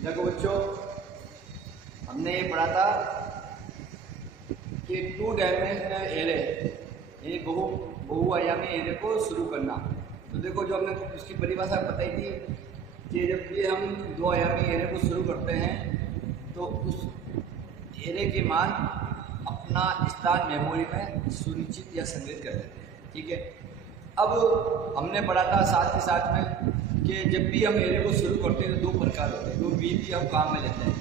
देखो बच्चों, हमने ये पढ़ा था कि 2 डायमेंशनल एरे यानी बहुआयामी एरे को शुरू करना। तो देखो, जो हमने उसकी परिभाषा बताई थी कि जब भी हम 2 आयामी एरे को शुरू करते हैं तो उस एरे के मान अपना स्थान मेमोरी में सुनिश्चित या संग्रहित कर देते हैं। ठीक है, अब हमने पढ़ा था साथ ही साथ में कि जब भी हम एरे को शुरू करते हैं तो 2 प्रकार होते हैं, 2 विधि हम काम में लेते हैं।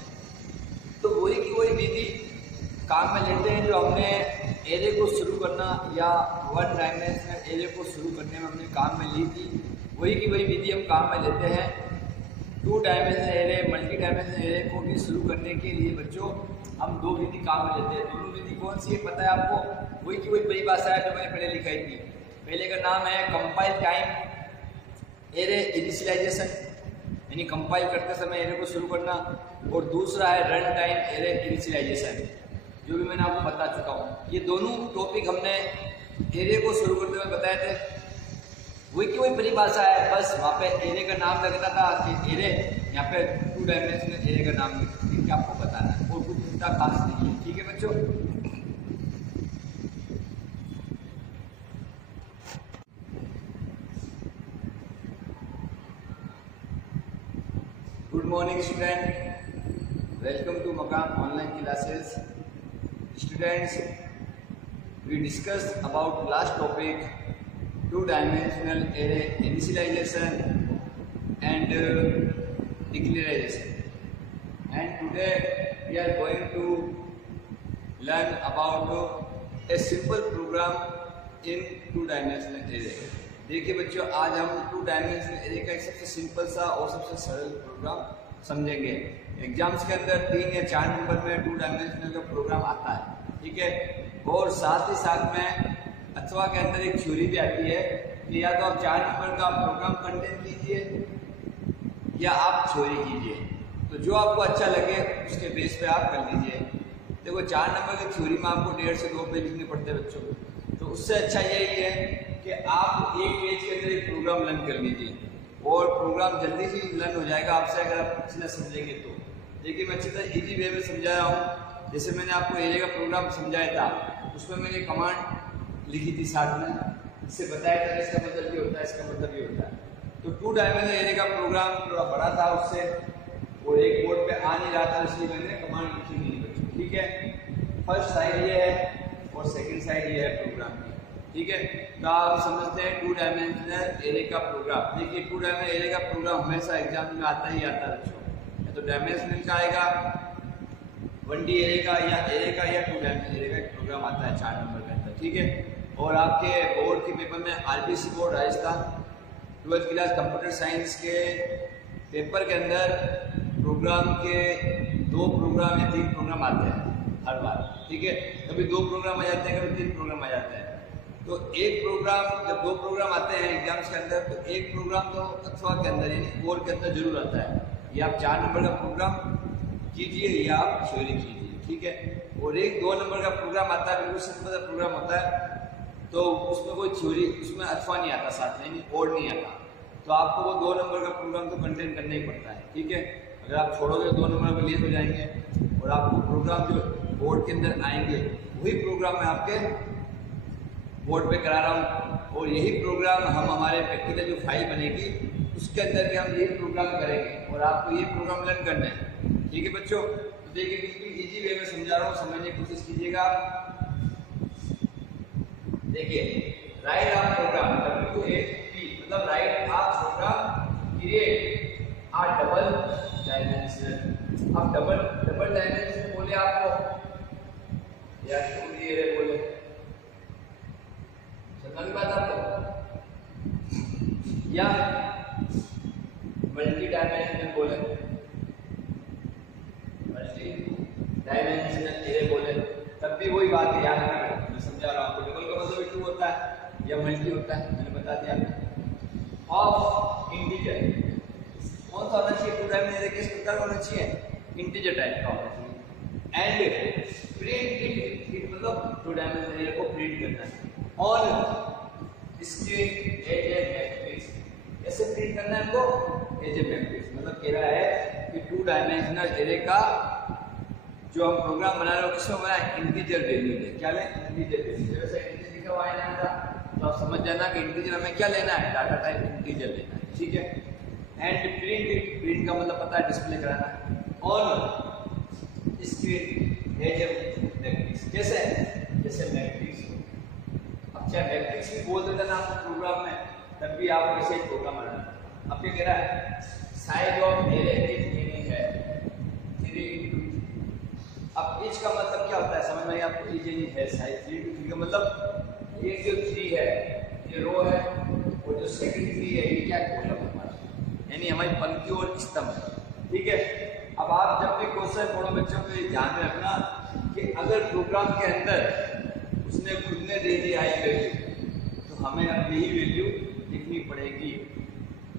तो वही की वही विधि काम में लेते हैं जो हमने एरे को शुरू करना या 1 डायमेंशनल एरे को शुरू करने में हमने काम में ली थी, वही की वही विधि हम काम में लेते हैं 2 dimensional array, multi dimensional array को भी शुरू करने के लिए। बच्चों, हम 2 विधि काम में लेते हैं। दोनों विधि कौन सी है पता है आपको? वही की वही परिभाषा है जो मैंने पहले लिखाई थी। पहले का नाम है कंपाइल टाइम एरे इनिशियलाइजेशन, यानी कंपाइल करते समय एरे को शुरू करना, और दूसरा है रन टाइम एरे इनिशियलाइजेशन, जो भी मैंने आपको बता चुका हूँ। ये दोनों टॉपिक हमने एरे को शुरू करते हुए बताए थे। वही की वही परिभाषा है, बस वहाँ पे एरे का नाम लगता था कि एरे, यहाँ पे 2 डायमेंशनल एरे का नाम लिख के आपको बताना है, और कुछ इतना खास नहीं है। ठीक है बच्चों, good morning student, welcome to Maqam online classes. Students, we discussed about last topic 2 dimensional array initialization and declaration, and today we are going to learn about a simple program in 2 dimensional array। देखिए बच्चों, आज हम 2 dimensional array का एक सबसे simple सा और सबसे सरल प्रोग्राम समझेंगे। एग्जाम्स के अंदर 3 या 4 नंबर में 2 डायमेंशनल का प्रोग्राम आता है। ठीक है, और साथ ही साथ में अथवा के अंदर एक थ्योरी भी आती है कि या तो आप 4 नंबर का प्रोग्राम कंटेंट कीजिए या आप थ्योरी कीजिए, तो जो आपको अच्छा लगे उसके बेस पे आप कर लीजिए। देखो, 4 नंबर की थ्योरी में आपको 1.5 से 2 पेज लिखने पड़ते हैं बच्चों, तो उससे अच्छा यही है कि आप एक पेज के अंदर एक प्रोग्राम लर्न कर लीजिए, और प्रोग्राम जल्दी से लर्न हो जाएगा आपसे अगर आप अच्छी तरह समझेंगे तो। देखिए, मैं अच्छी तरह इजी वे में समझा रहा हूँ। जैसे मैंने आपको एरे का प्रोग्राम समझाया था, उसमें मैंने कमांड लिखी थी साथ में, इससे बताया था इसका मतलब ये होता है, इसका मतलब ये होता है। तो 2 डायमेंशनल एरे का प्रोग्राम थोड़ा बड़ा था उससे, और एक बोर्ड पे आ नहीं रहा था, इसलिए मैंने कमांड लिखी नहीं बच्चों। ठीक है, फर्स्ट साइड ये है और सेकेंड साइड ये है प्रोग्राम की। ठीक है, तो आप समझते हैं 2 डायमेंशनल एरे का प्रोग्राम। देखिए, 2 डायमेंशनल एरे का प्रोग्राम हमेशा एग्जाम में आता ही आता है बच्चों। या तो डायमेंशनल का आएगा, 1D एरे का, या एरे का, या 2 डायमेंशनल एरे का एक प्रोग्राम आता है 4 नंबर के अंदर। ठीक है, और आपके बोर्ड के पेपर में RBC board Rajasthan 12th class computer science के पेपर के अंदर प्रोग्राम के 2 प्रोग्राम या 3 प्रोग्राम आते हैं हर बार। ठीक है, कभी 2 प्रोग्राम आ जाते हैं, कभी 3 प्रोग्राम आ जाते हैं। तो एक प्रोग्राम, जब 2 प्रोग्राम आते हैं एग्जाम्स के अंदर, तो एक प्रोग्राम तो अथवा के अंदर यानी कोर के अंदर जरूर आता है। या आप 4 नंबर का प्रोग्राम कीजिए या आप थ्योरी कीजिए। ठीक है, और एक 2 नंबर का प्रोग्राम आता है, बिल्कुल सिंपल सा प्रोग्राम होता है, तो उसमें कोई थ्योरी, उसमें अथवा नहीं आता साथ में, यानी और नहीं आता, तो आपको वो 2 नंबर का प्रोग्राम तो कंटेंट करना ही पड़ता है। ठीक है, अगर आप छोड़ोगे 2 नंबर पर लेट हो जाएंगे, और आपको प्रोग्राम जो बोर्ड के अंदर आएंगे वही प्रोग्राम मैं आपके बोर्ड पे करा रहा हूँ, और यही प्रोग्राम हम हमारे प्रैक्टिकल जो फाइल बनेगी उसके अंदर भी हम यही प्रोग्राम करेंगे, और आपको ये प्रोग्राम लर्न करना है। ठीक है बच्चों, तो देखिए बिल्कुल इजी वे में समझा रहा हूँ, समझने की कोशिश कीजिएगा। देखिए, राइट आप प्रोग्राम W2HP मतलब राइट आप program create a double dimensional. अब डबल डायमेंशनल बोले आपको या 2D एरे बोले, समझ बात आपको, या मल्टी डायमेंशनल बोले, मल्टी डायमेंशनल एरे बोले, तब भी वही बात है, याद रखना। मैं समझा रहा हूँ आपको, डबल का मतलब 2 होता है या मल्टी होता है, मैंने बता दिया। ऑफ इंटीजर कौन सा होना चाहिए? 2 डायमेंशनल एरे किस प्रकार का होना चाहिए? इंटीजर टाइप का होना चाहिए। एंड प्रिंट इट मतलब 2 डायमेंशनल एरे को प्रिंट करना है और स्क्रीन एज ए मैट्रिक्स, ऐसे प्रिंट करना है हमको एज ए मैट्रिक्स। मतलब कह रहा है कि 2 डायमेंशनल एरे का जो हम प्रोग्राम बना रहे हो किसमें बना है, इंटीजर वैल्यू ले। क्या ले, इंटीजर वैल्यू। जैसे इंटीजर लिखा हुआ है ना था, तो आप समझ जाना कि इंटीजर हमें क्या लेना है, डाटा टाइप इंटीजर लेना है, ठीक है। एंड प्रिंट इट, प्रिंट का मतलब पता है डिस्प्ले कराना on screen as a matrix. कैसे, जैसे मैट्रिक्स हो। अब चाहे मैट्रिक्स भी बोल देता ना आपको प्रोग्राम में, तब भी आप वैसे ही प्रोग्राम बनाना। अब क्या कह रहा है, साइज ऑफ एरे इज है 3 अब इच का मतलब क्या होता है, समझ में आपको, इज नहीं है साइज 3 into 3 का मतलब ये जो 3 है ये रो है, और जो सेकंड 3 है ये क्या कॉलम है हमारा, यानी हमारी पंक्ति और स्तंभ है, ठीक है। अब आप जब भी क्वेश्चन पढ़ो बच्चों को ये ध्यान में रखना कि अगर प्रोग्राम के अंदर उसने खुद ने दे दी आई वैल्यू, तो हमें अब यही वैल्यू लिखनी पड़ेगी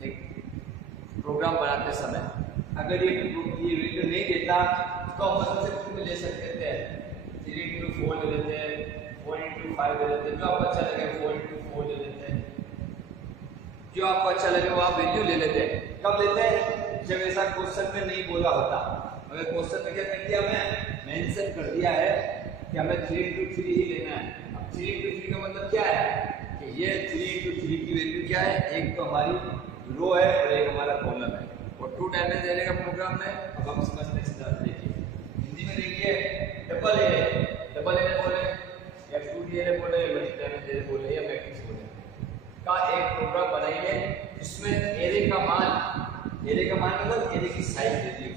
एक प्रोग्राम बनाते समय। अगर ये वैल्यू नहीं देता तो हम मतलब से खुद में ले सकते थे, 3 into 4 ले लेते हैं, 4 into 5 ले लेते हैं, जो आपको अच्छा लगे 4 into 4 ले लेते हैं, जो आपको अच्छा लगे वो आप वैल्यू ले लेते हैं। कब लेते हैं, जब ऐसा क्वेश्चन में नहीं बोला होता। अगर क्वेश्चन में क्या कर दिया, हमें मेंशन कर दिया है कि हमें 3 into 3 ही लेना है। अब 3 into 3 का मतलब क्या है कि ये 3 into 3 की वैल्यू क्या है, एक तो हमारी रो है और एक हमारा कॉलम है, और 2 डायमेंशन एरे का प्रोग्राम में। अब हम समझते हैं सीधा, देखिए हिंदी में देखिए डबल एरे बोले या 2D एरे बोले, मल्टी डायमेंशन एरे बोले या मैट्रिक्स बोले का एक प्रोग्राम बनाइए जिसमें एरे का मान मतलब एरे की साइज दे दी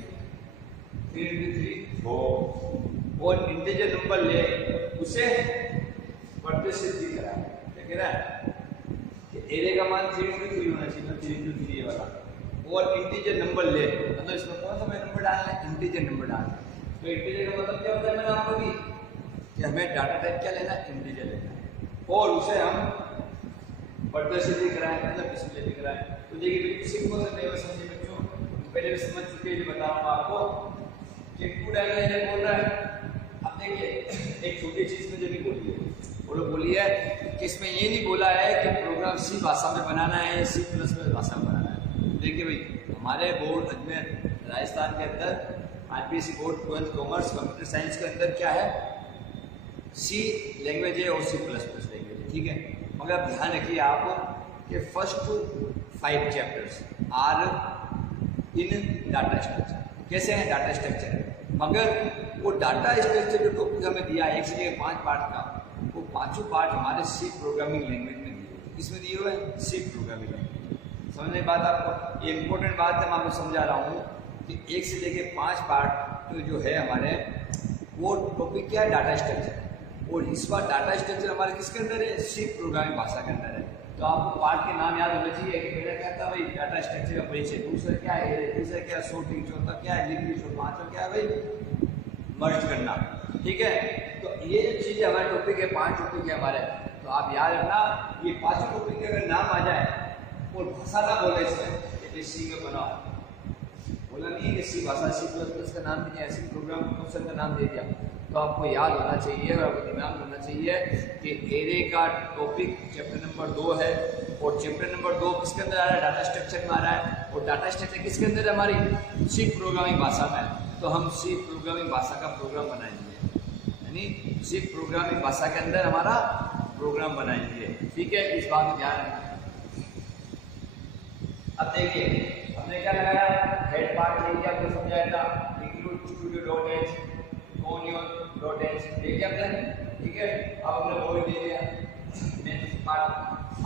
3 into 3 हो, और इंटीजर नंबर ले उसे बढ़ते से दिख रहा है। क्या कह रहा है कि एरे का मान 3 into 3 होना चाहिए, 3 into 3 ये वाला, और इंटीजर नंबर ले, मतलब इसमें कौन सा नंबर डालना है, इंटीजर नंबर डालना है। तो इंटीजर का मतलब क्या होता है, मैंने आपको भी कि हमें डाटा टाइप क्या लेना है, इंटीजर लेना है, और उसे हम पर्दे से दिख रहा है, मतलब डिस्प्ले दिख रहा है। तो देखिए बिल्कुल सिंपल से नहीं समझिए बच्चों, पहले भी समझ चुके हैं, बताऊंगा आपको कि 2 डायमेंशन बोल रहा है। अब देखिए एक छोटी चीज में जो नहीं बोली है, वो लोग बोली है कि इसमें ये नहीं बोला है कि प्रोग्राम सी भाषा में बनाना है, C++ भाषा में बनाना है। देखिए भाई हमारे बोर्ड अजमेर राजस्थान के अंदर RPSC board 12th commerce computer science के अंदर क्या है, सी लैंग्वेज है और C++ लैंग्वेज है, ठीक है। मगर आप ध्यान रखिए आप कि first 5 chapters are in data structure. कैसे है डाटा स्ट्रक्चर, मगर वो डाटा स्ट्रक्चर जो टॉपिक हमें दिया है 1 से 5 पार्ट का, वो 5 पार्ट हमारे सी प्रोग्रामिंग लैंग्वेज में दिए हुए। किसमें दिए हुए हैं, सी प्रोग्रामिंग लैंग्वेज। समझने की बात आपको, ये इंपॉर्टेंट बात है, मैं आपको समझा रहा हूँ कि 1 से लेके 5 पार्ट जो है हमारे, वो टॉपिक क्या है, डाटा स्ट्रक्चर। और इस बार डाटा स्ट्रक्चर हमारे किसके अंदर है, सी प्रोग्रामिंग भाषा के अंदर है। तो आपको पार्ट के नाम याद होना चाहिए कि पहला क्या था भाई, डाटा स्ट्रक्चर का परिचय, दूसरा क्या है, तीसरा क्या है, सॉर्टिंग, चौथा क्या है, लिंकिंग, और पांचवा क्या है भाई, मर्ज करना, ठीक है। तो ये जो चीज़ हमारे टॉपिक है, 5 टॉपिक है हमारे, तो आप याद रखना ये 5 टॉपिक के अगर नाम आ जाए और भाषा ना बोले इसमें, सी में बनाओ, बोला नहीं है कि सी भाषा, C++ का नाम दिया, सी प्रोग्राम फंक्शन का नाम दे दिया, तो आपको याद होना चाहिए और आपको दिमाग होना चाहिए कि एरे का टॉपिक चैप्टर नंबर 2 है, और चैप्टर नंबर 2 किसके अंदर आ रहा है, डाटा स्ट्रक्चर में आ रहा है, और डाटा स्ट्रक्चर किसके अंदर है, हमारी सी प्रोग्रामिंग भाषा में। तो हम सी प्रोग्रामिंग भाषा का प्रोग्राम बनाएंगे, यानी सी प्रोग्रामिंग भाषा के अंदर हमारा प्रोग्राम बनाएंगे, ठीक है। इस बात को ध्यान रखना। अब देखिए हमने क्या लगाया, हेड पार्ट ले लिया, आपको समझाया था, include studio.h, conio.h, देखिए आपने, ठीक है। अब हमने वो ले लिया मेन पार्ट।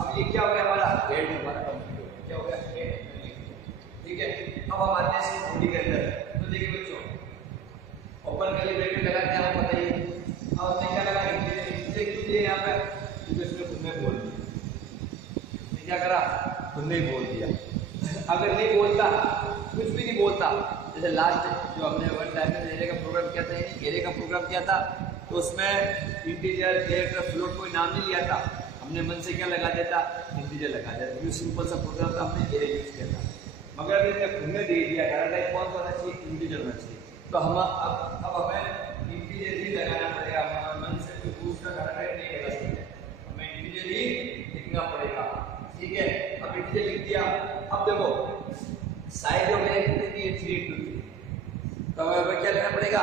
अब ये क्या हो गया, हमारा हेड हमारा कंप्लीट हो गया, क्या हो गया, हेड, ठीक है। अब हम आते हैं इस बॉडी के अंदर। तो देखिए बच्चों, ओपन करली ब्रैकेट लगा दिया, आपको बताइए। अब हमने क्या लगा, इंटीजर क्यों यहाँ पे, क्योंकि इसने खुद में बोल दिया, क्या करा, खुद ने बोल दिया। अगर नहीं बोलता, कुछ भी नहीं बोलता, जैसे लास्ट जो हमने 1 डायमेंशन एरे का प्रोग्राम किया था, एरे का प्रोग्राम किया था, तो उसमें इंटीजर, कैरेक्टर, फ्लोट कोई नाम नहीं लिया था, हमने मन से क्या लगा दिया था, इंटीजर लगा दिया था। सिंपल सा प्रोग्राम था, हमने एरे यूज किया था। मगर हमने खुद में दे दिया डाटा टाइप कौन सा होना चाहिए, इंटीजर होना चाहिए। तो हम अब हमें इंटीजर ही लगाना पड़ेगा, हमारा मन से कोई दूसरा डाटा टाइप नहीं लगा सकते, हमें इंटीजर ही लिखना पड़ेगा, ठीक है। अब इंटीजर लिख दिया। अब देखो हमें क्या लेना पड़ेगा,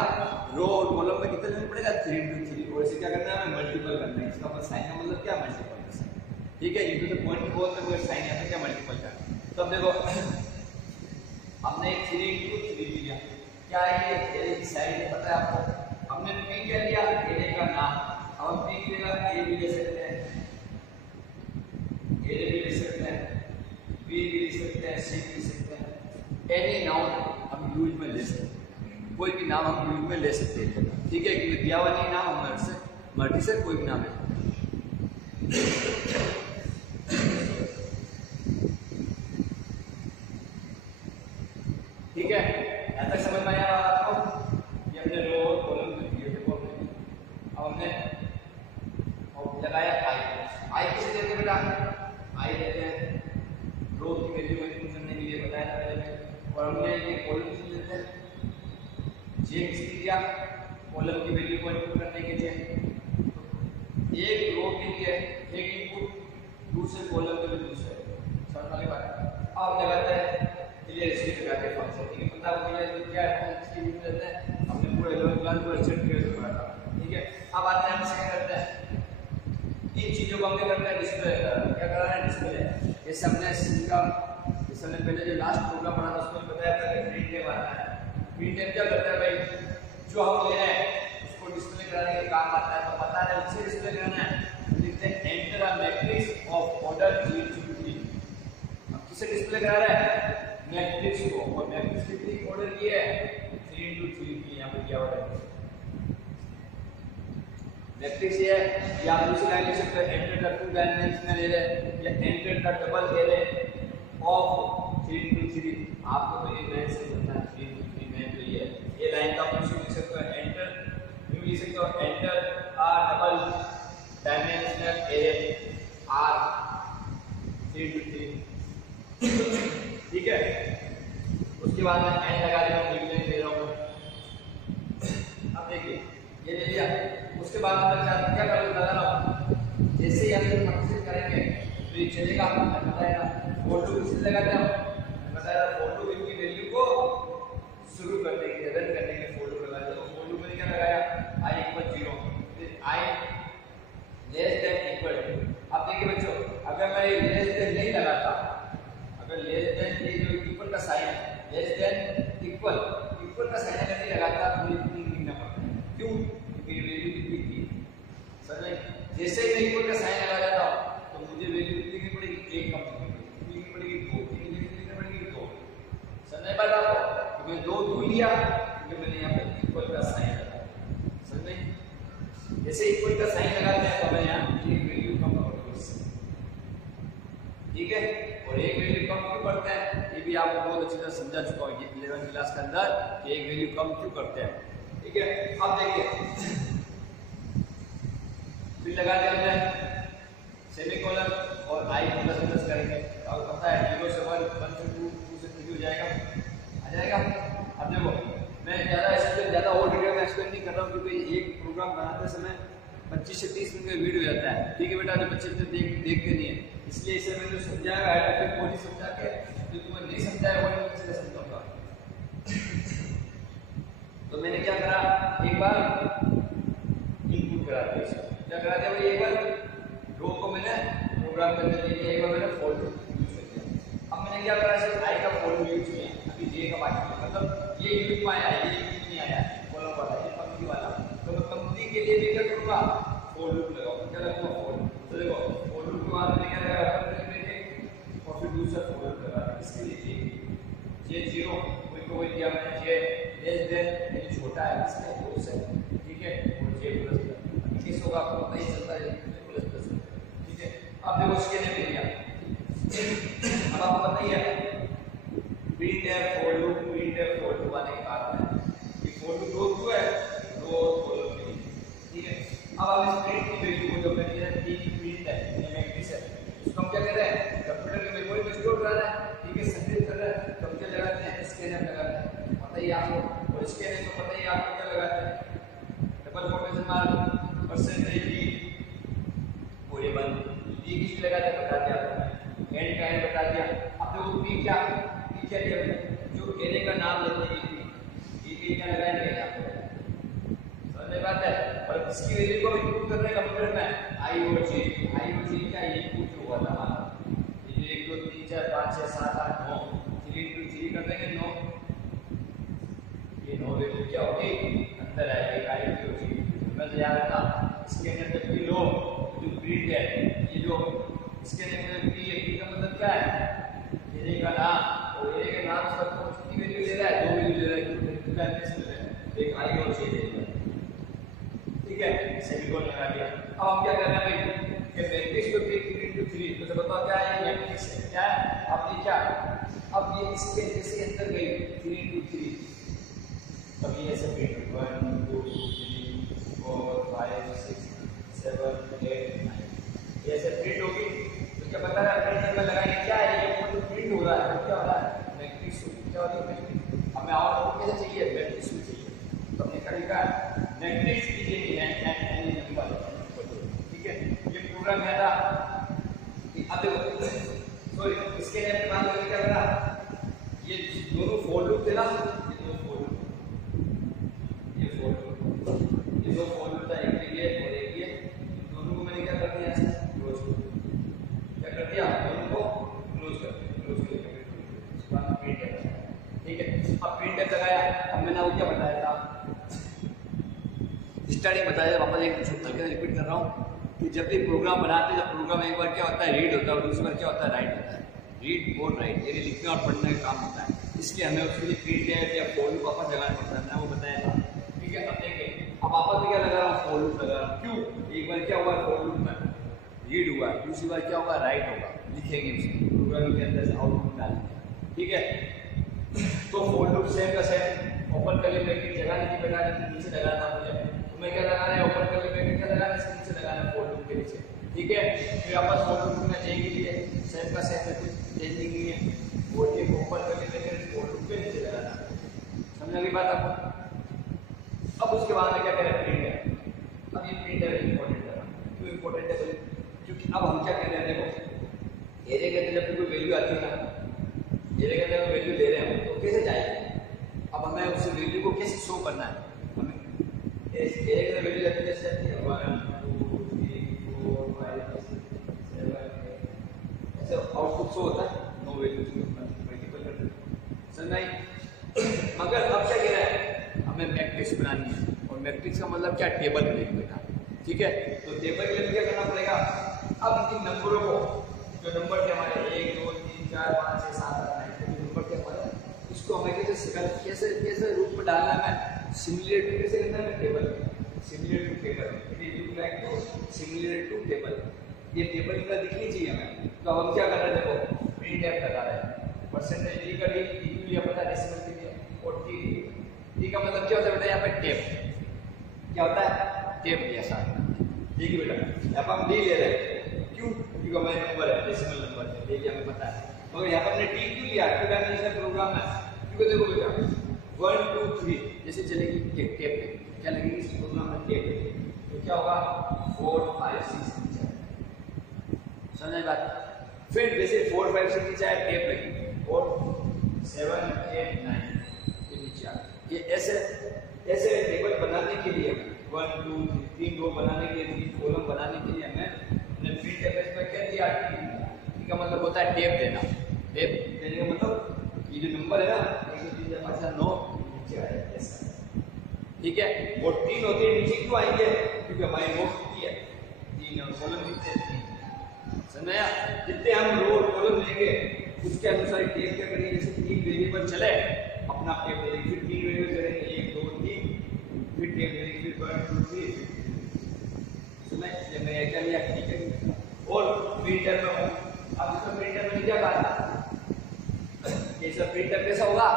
रो और कॉलम में कितना लेना पड़ेगा 3 into 3, और इसे क्या करना है हमें मल्टीपल करना है। इसका मतलब साइन का मतलब क्या मल्टीपल का साइन, ठीक है। इनटू द पॉइंट बोलते हैं वो साइन यहाँ पे क्या मल्टीपल का। तो अब देखो हमने 3 into 3 लिया, क्या है ये एरे की साइड पता है आपको। हमने पी क्या लिया, एरे का नाम। अब हम पी की जगह ए भी ले सकते हैं, एरे भी ले सकते हैं, बी भी ले सकते हैं, सी भी ले सकते हैं। एनी नाउन हम यूज में ले सकते हैं, कोई भी नाम हम यूज में ले सकते हैं, ठीक है। क्योंकि दिया हुआ नहीं नाम हम मर्जी से कोई भी नाम ले, ठीक है। यहाँ तक समझ में आया आपको। ये हमने रो और कॉलम में दिए थे, अब हमने लगाया आई किसे देते हैं बेटा, आई देते हैं रो की वैल्यू मैनिपुलेट करने के लिए, बताया था पहले में। और हमने ये कॉलम किसे देते हैं, जे किसे दिया कॉलम की वैल्यू को इनपुट करने के लिए। एक रो के लिए एक इनपुट, दूसरे कॉलम के लिए दूसरे, समझ वाली बात। अब लगाते हैं क्लियर स्टेट लगाते हैं फंक्शन, ठीक है। पता हो गया तो क्या है इसकी यूज करते हैं, हमने पूरा 11th क्लास पूरा स्टेट क्लियर पढ़ा था, ठीक है। अब आते हैं हम क्या करते हैं, इन चीजों को हम क्या करते हैं डिस्प्ले, क्या कर रहे हैं डिस्प्ले। जैसे हमने सीखा, जैसे हमने पहले जो लास्ट प्रोग्राम पढ़ा था उसमें बताया था कि प्रिंटफ आता है। प्रिंटफ क्या करता है भाई, जो हम ले रहे हैं उसको डिस्प्ले कराने के काम आता है। तो पता है उससे डिस्प्ले कराना है, लिखते हैं enter a matrix of order 3 into 3। अब किसे डिस्प्ले करा रहा है, मैट्रिक्स को। और मैट्रिक्स कितनी ऑर्डर की है 3 into 3 की, यहाँ पे क्या हो रहा है मैट्रिक्स ये है। या आप दूसरी लाइन लिख सकते हैं एंटर द 2 डायमेंशनल एरे, या enter the double array of 3 into 3। आपको तो ये लाइन से बनना है 3 into 3 में, तो ये लाइन का आप दूसरी लिख सकते हो एंटर, न्यू लिख सकते हो enter a double dimensional array are 3 into 3, ठीक है। उसके बाद मैं एन लगा रहा हूँ, डिवीजन दे रहा हूँ। अब देखिए ये ले लिया, उसके बाद मैं क्या करूँगा, जैसे ही हम फंक्शन करेंगे तो ये चलेगा, मैं बताया ना फॉर लूप किसे लगाते हैं, बताया फॉर लूप की वैल्यू को शुरू करने के लिए, रन करने के फॉर लूप लगाते हैं। तो फॉर लूप में क्या लगाया i = 0, फिर i less than equal to. अब देखिए बच्चों, अगर मैं लेस देन नहीं लगाता, अगर लेस देन ये जो इक्वल का साइन है, लेस देन इक्वल का साइन अगर नहीं लगाता तो मुझे कितनी लिखना पड़ता है, क्यों, क्योंकि वैल्यू कितनी थी, समझ। जैसे ही मैं इक्वल का साइन लगा देता हूं तो मुझे वैल्यू कितनी लिखनी पड़ेगी, 1 कम लिखनी पड़ेगी, 2 लिखनी पड़ेगी, 2। समझ बात आपको, तो मैं 2 क्यों लिया, क्योंकि मैंने यहाँ पे इक्वल का साइन लगाया, समझ। जैसे इक्वल का साइन लगाते हैं तो मैं यहाँ एक वैल्यू कम करूंगा, ठीक है। और एक वैल्यू कम क्यों करते हैं ये भी आपको बहुत अच्छी तरह समझा चुका हूँ 11th क्लास के अंदर, कि एक वैल्यू कम क्यों करते हैं, ठीक है। अब देखिए फिर लगा दिया हमने सेमीकोलन और i प्लस प्लस करेंगे, और पता है 0 से 1, 1 से 2, 2 से 3 हो जाएगा, आ जाएगा। अब देखो मैं ज़्यादा और डिटेल में एक्सप्लेन नहीं कर रहा हूँ, क्योंकि एक प्रोग्राम बनाते समय 25 से 30 मिनट का वीडियो जाता है, ठीक है बेटा। जो बच्चे देखते नहीं है, इसलिए इसे मैं जो समझाया है फिर वो नहीं समझा के, जो तुम्हें नहीं समझाया वो मैं किसी समझाऊंगा। तो मैंने क्या करा, एक बार इनपुट करा दिया, क्या करा दिया भाई, एक बार रो को मैंने प्रोग्राम करने के लिए एक बार मैंने फॉर लूप यूज कर दिया। अब मैंने क्या करा, सिर्फ i का फॉर लूप यूज किया, अभी j का बाकी, मतलब ये यूज में आया है, ये यूज नहीं आया कॉलम वाला, ये पंक्ति वाला। तो मैं पंक्ति के लिए भी क्या करूंगा, फॉर लूप लगाऊंगा, क्या लगाऊंगा, फॉर लूप। तो देखो फॉर लूप के बाद मैंने क्या लगाया, और फिर दूसरा फॉर लूप लगाया, इसके लिए j 0 को वही दिया मैंने, j लेस देन यानी छोटा है इसमें 2 से, ठीक है, और j प्लस प्लस किस होगा आपको पता ही चलता है, प्लस प्लस, ठीक है। अब देखो इसके लिए मिल गया, अब आपको पता ही है प्रिंटफ फॉर लूप आने के बाद में ये फॉर लूप रो क्यों है, रो फॉर लूप के लिए, ठीक है। अब हम इस प्रिंट की वैल्यू को जो मैंने प्रिंट है मैट्रिक्स है, उसको हम क्या कर रहे हैं, कंप्यूटर के मेमोरी में स्टोर कर रहे हैं, ठीक है, संग्रहित कर रहे हैं। तो हम क्या लगाते हैं, स्कैनर लगाते हैं, पता ही आपको, और स्कैनर को पता ही आपको क्या लगाते हैं, double quotation mark percentage d, और ये बंद d किस लगाते हैं बता दिया आपको, एंड का एंड बता दिया। अब देखो p क्या लिया, जो एरे का नाम लेते हैं, ये क्या लगाएंगे यहाँ पे, समझ में बात है। और इसकी वैल्यू को इनपुट कर रहे हैं कंप्यूटर में, आई और जे क्या ये इनपुट हुआ था हमारा, ये 1 2 3 4 5 6 7 8 9, 3 into 3 कर देंगे 9, ये 9 वैल्यू क्या होगी अंदर आएगी, आई और जे मैं तो याद रखना। इसके अंदर जब भी लो जो प्रिंट है, ये जो इसके अंदर पी है, पी का मतलब क्या है, एरे का नाम, और एरे के नाम से मतलब कितनी वैल्यू ले रहा है, 2 वैल्यू ले रहा है, क्योंकि बैलेंस ले रहा है, एक आई और जे ले रहा है, ठीक है। सेमीकोलन लगा दिया। अब हम क्या करना है भाई कि मैट्रिक्स को 3 into 3 तो बताओ क्या है, मैट्रिक्स है क्या है, अब ये क्या, अब ये इसके जैसे अंदर गई 3 into 3, अब ये ऐसे प्रिंट 1 2 3 4 5 6 7 8 9 ये ऐसे प्रिंट होगी। तो क्या पता है प्रिंटर में लगाएंगे क्या है, ये जो प्रिंट हो रहा है वो क्या हो रहा है, मैट्रिक्स क्या हो रही है, मैट्रिक्स। हमें आउटपुट कैसे चाहिए, मैट्रिक्स में चाहिए, तो हमने क्या लिखा है मैट्रिक्स कीजिए एनी नंबर, ठीक है। ये प्रोग्राम है था कि अब देखो सॉरी इसके लिए अपने मान लो क्या करा, ये दोनों फॉर लूप थे ना, ये दो फॉर लूप, ये फॉर लूप, ये दो फॉर लूप था, एक ये और एक ये, दोनों को मैंने क्या कर दिया क्लोज, क्या कर दिया दोनों को क्लोज कर दिया, क्लोज कर दिया, उसके बाद प्रिंट है, ठीक है। अब प्रिंट लगाया, अब मैंने वो क्या बताया था स्टार्टिंग बताया, वापस एक हल्का रिपीट कर रहा हूँ कि जब भी प्रोग्राम बनाते हैं, जब प्रोग्राम एक बार क्या होता है रीड होता है और दूसरी बार क्या होता है राइट होता है, रीड और राइट ये लिखने और पढ़ने का काम होता है, इसलिए हमें उसके लिए प्रिंट या फॉर लूप वापस लगाना पड़ता है, मैंने वो बताया था, ठीक है। अब देखिए अब वापस में क्या लगा रहा हूँ, फॉर लूप लगा रहा हूँ, क्यों, एक बार क्या हुआ फॉर लूप में रीड हुआ, दूसरी बार क्या होगा राइट होगा, लिखेंगे उसको प्रोग्राम के अंदर से आउटपुट डालेंगे, ठीक है। तो फॉर लूप सेम का सेम ओपन करली ब्रैकेट जगह नहीं बेटा नीचे लगाना था मुझे, मैं क्या लगाना है ओपन करली ब्रैकेट क्या लगाना है, इसके नीचे लगाना है फॉर लूप के नीचे, ठीक है। फिर वापस फॉर लूप में जाएंगे लिए सेम का सेम है, चेंजिंग नहीं है, और ये ओपन करली ब्रैकेट फॉर लूप के नीचे लगाना है, समझ गई बात आपको। अब उसके बाद में क्या करें प्रिंट है, अब ये प्रिंट है इंपॉर्टेंट है, क्यों इंपॉर्टेंट है क्योंकि अब हम क्या कह रहे हैं, देखो एरे के अंदर जब कोई वैल्यू आती है ना, एरे के अंदर वैल्यू ले रहे हैं तो कैसे जाएगी, अब हमें उस वैल्यू को कैसे शो करना है, हमें एरे के वैल्यू जाती है कैसे जाती है 1 2 3 4 5 6 7 ऐसे आउटपुट शो होता है, नो वैल्यू मल्टीपल करते हैं समझ नहीं। मगर अब क्या कह रहा है हमें मैट्रिक्स बनानी है, और मैट्रिक्स का मतलब क्या टेबल बनेगी बेटा, ठीक है। तो टेबल के लिए क्या करना पड़ेगा, अब इन नंबरों को जो नंबर थे हमारे 1 2 3 4 5 6 7 8 9 नंबर थे हमारे, इसको हमें कैसे कैसे रूप में डालना है, सिमिलर टू कैसे करना है table, similar to table, it look like to similar to table, ये टेबल का दिखनी चाहिए हमें। तो अब हम क्या कर रहे हैं, देखो प्रिंटफ लगा रहे हैं, परसेंटेज डी का डी लिया पता है डेसिमल के लिए, और टी का मतलब क्या होता है बेटा यहाँ पे टेप, क्या होता है टेप लिया साथ में, ठीक है बेटा। यहाँ पर हम डी ले रहे हैं क्यों, क्योंकि हमारे नंबर है डेसिमल नंबर है, ये हमें पता है, मगर यहाँ पर हमने टी क्यों लिया, टू डायमेंशनल प्रोग्राम है, क्योंकि देखो बेटा 1 2 3 जैसे चलेगी एक टेप पे क्या लगेगी इस प्रोग्राम में टेप, तो क्या होगा 4 5 6 नीचे, समझ बात। फिर जैसे 4 5 6 नीचे आए टेप लगी, और 7 8 9 ये नीचे आ, ये ऐसे ऐसे टेबल बनाने के लिए 1 2 3 रो बनाने के लिए 3 कॉलम बनाने के लिए हमें प्रिंट एफ में क्या दिया, टी का मतलब होता है टेप देना, टेप देने का मतलब ये जो नंबर है ना 1 2 3 4 5 6 9 नीचे आएगा ऐसा, ठीक है। और 3 होते हैं नीचे क्यों आएंगे, क्योंकि हमारी रो कितनी है 3 और कॉलम कितने हैं 3, समझा। जितने हम रो और कॉलम लेंगे उसके अनुसार टेप क्या करेंगे, जैसे 3 वेरिएबल चले अपना टेप देंगे, फिर 3 वेरिएबल करेंगे 1 2 3 फिर टेप देंगे, फिर 1 2 3 समझ, ये मैं क्या लिया ठीक है। और प्रिंटर में अब इसमें प्रिंटर में क्या कहा था, कैसा प्रिंटर कैसा होगा,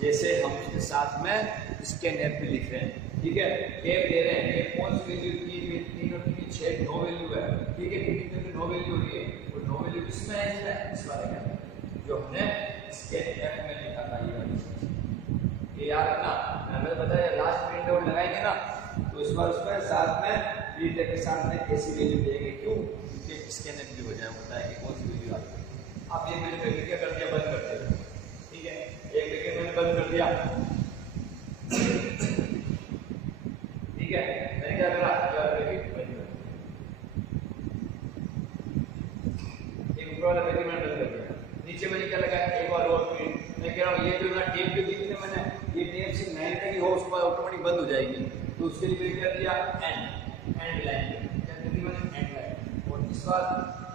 जैसे हम उसके साथ में स्कैनर पे लिख रहे हैं, ठीक है, टेप दे रहे हैं, टेप कौन सी वैल्यू 3 और 3 6 9 वैल्यू है, ठीक है, 3 में 9 वैल्यू हो रही है, और 9 वैल्यू किसमें है, इस वाले में जो हमने स्कैनर में लिखा था, ये याद रखना। मैंने बताया लास्ट प्रिंट आउट लगाएंगे ना तो इस बार उसमें साथ में प्रिंटर के साथ में कैसी वैल्यू देंगे, क्यों, क्योंकि स्कैनर भी हो जाए होता है कि कौन सी वैल्यू आती है। अब ये मैंने क्या कर दिया, बंद कर दिया, ठीक है, एक ब्रैकेट मैंने बंद कर दिया, कह रहा हूँ ये जो ना टेप जो दी थी मैंने, ये टेप से 9 तक ही हो, उसके बाद ऑटोमेटिक बंद हो जाएगी, तो उसके लिए मैंने कर दिया एंड लाइन, क्या कर दी मैंने एंड लाइन। और इस बार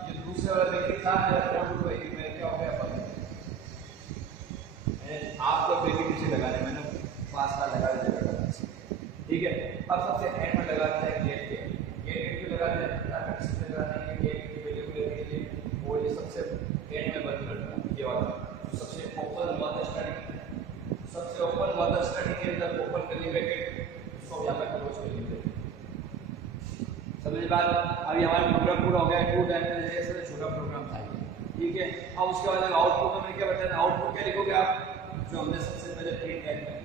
जो दूसरा वाला बैटरी था मेरा क्या हो गया बंद। आपको बैटरी पीछे लगा दे, मैंने 5 बार लगा दिया, ठीक है। अब सबसे एंड में लगाते हैं गेट पे, गेट पे लगाते हैं ताकि इसमें लगाने के गेट की वैल्यू को लेने के लिए वो ये सबसे एंड में बंद करना है, ये वाला सबसे ओपन मदर स्टार्टिंग, सबसे ओपन मदर स्टार्टिंग के अंदर ओपन कर ली ब्रैकेट, उसको यहां पे क्लोज कर लीजिए। समझ बात। अभी हमारा प्रोग्राम पूरा हो गया, 2 डायमेंशन जैसे छोटा प्रोग्राम था, ठीक है। अब उसके बाद आउटपुट में मैंने क्या बताया, आउटपुट क्या लिखोगे आप, जो हमने सबसे पहले प्रिंट कर दिया,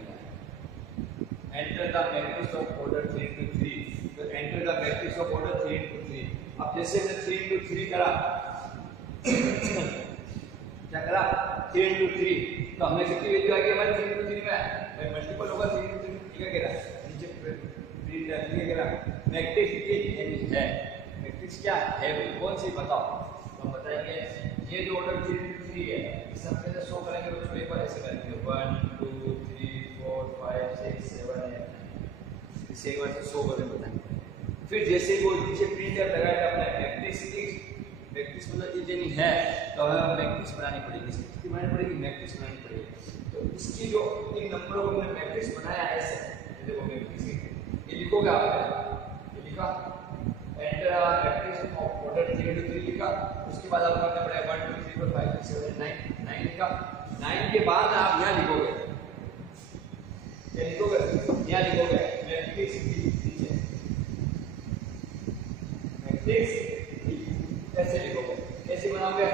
enter the matrix of order 3 into 3, तो enter the matrix of order 3 into 3। अब जैसे हमने 3 into 3 करा, क्या करा 3 into 3, तो हमने कितनी वैल्यू आ गई हमारी 3 into 3 में, भाई मल्टीपल होगा 3 into 3, ठीक है। क्या करा नीचे प्रिंट करके करा मैट्रिक्स की है, मैट्रिक्स क्या है कौन सी बताओ, तो हम बताएंगे ये जो ऑर्डर 3 into 3 है, इसे हम कैसे शो करेंगे, बच्चों एक बार ऐसे करेंगे 1 2 3 4 5 6 7 8 9, इसे एक बार से शो करके बताएंगे। फिर जैसे वो नीचे प्रिंटर लगाएगा अपना मैट्रिक्स मतलब इतनी है, तो हमें मैट्रिक्स बनानी पड़ेगी, कितनी बनानी पड़ेगी, मैट्रिक्स बनानी पड़ेगी। तो इसकी जो इन नंबरों को हमने मैट्रिक्स बनाया ऐसे, देखो मैट्रिक्स ये लिखोगे आप, ये लिखा enter matrix of order 3 into 3 लिखा, उसके बाद आपको करना पड़ेगा 1 2 3 4 5 6 7 8 9 लिखा, 9 के बाद आप यहाँ लिखोगे, क्या लिखोगे, यहाँ लिखोगे मैट्रिक्स नीचे, मैट्रिक्स ऐसे लिखोगे, कैसे बनाओगे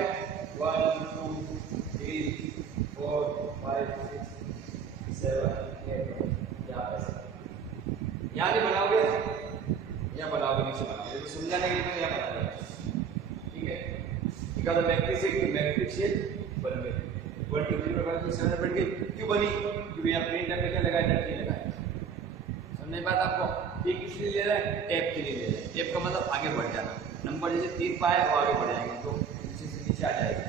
1 2 3 4 5 6 7 8, यहाँ नहीं बनाओगे, यहाँ बनाओगे, नीचे बनाओगे, तो समझाने के लिए यहाँ बनाओगे, ठीक है। ठीक है, तो मैट्रिक्स से बन गई 1 2 3 4 5 6 7 बन गई, क्यों बनी, क्योंकि यहाँ प्रिंट करके क्या लगाया, नहीं लगाया। समझ बात आपको, ये किस लिए ले रहा है, टैप के लिए ले रहा है, टैप का मतलब आगे बढ़ जाना, नंबर जैसे 3 पाए वो आगे बढ़ जाएंगे, तो नीचे से नीचे आ जाएगा।